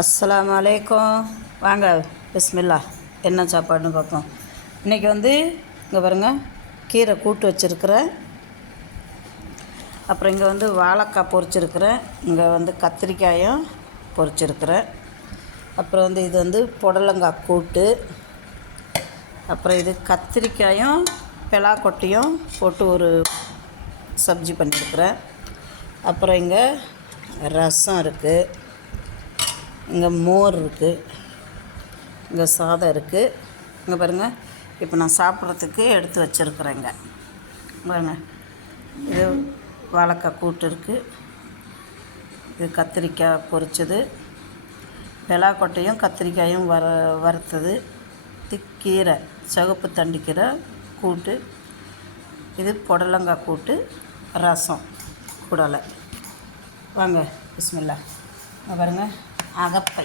அஸ்ஸலாமு அலைக்கும். வாங்க பிஸ்மில்லா என்ன சாப்பாடுன்னு பார்ப்போம். இன்றைக்கி இங்கே பாருங்கள், கீரை கூட்டு வச்சுருக்கிறேன். அப்புறம் இங்கே வாழைக்காய் பொரிச்சிருக்கிறேன். இங்கே கத்திரிக்காயும் பொரிச்சிருக்கிறேன். அப்புறம் இது புடலங்காய் கூட்டு. அப்புறம் இது கத்திரிக்காயும் பெலாக்கொட்டையும் போட்டு ஒரு சப்ஜி பண்ணியிருக்கிறேன். அப்புறம் இங்கே ரசம் இருக்குது, இங்கே மோர் இருக்குது, இங்கே சாதம் இருக்குது. இங்கே பாருங்கள், இப்போ நான் சாப்பிட்றதுக்கு எடுத்து வச்சுருக்குறேங்க. பாருங்கள், இது வாழைக்காய் கூட்டு இருக்குது, இது கத்திரிக்காய் பொரிச்சது, பெலாக்கொட்டையும் கத்திரிக்காயும் வறுத்தது, கீரை சிவப்பு தண்டிக்கீரை கூட்டு, இது புடலங்காய் கூட்டு, ரசம் குடலை. வாங்க பிஸ்மில்லா. பாருங்கள், அகப்பை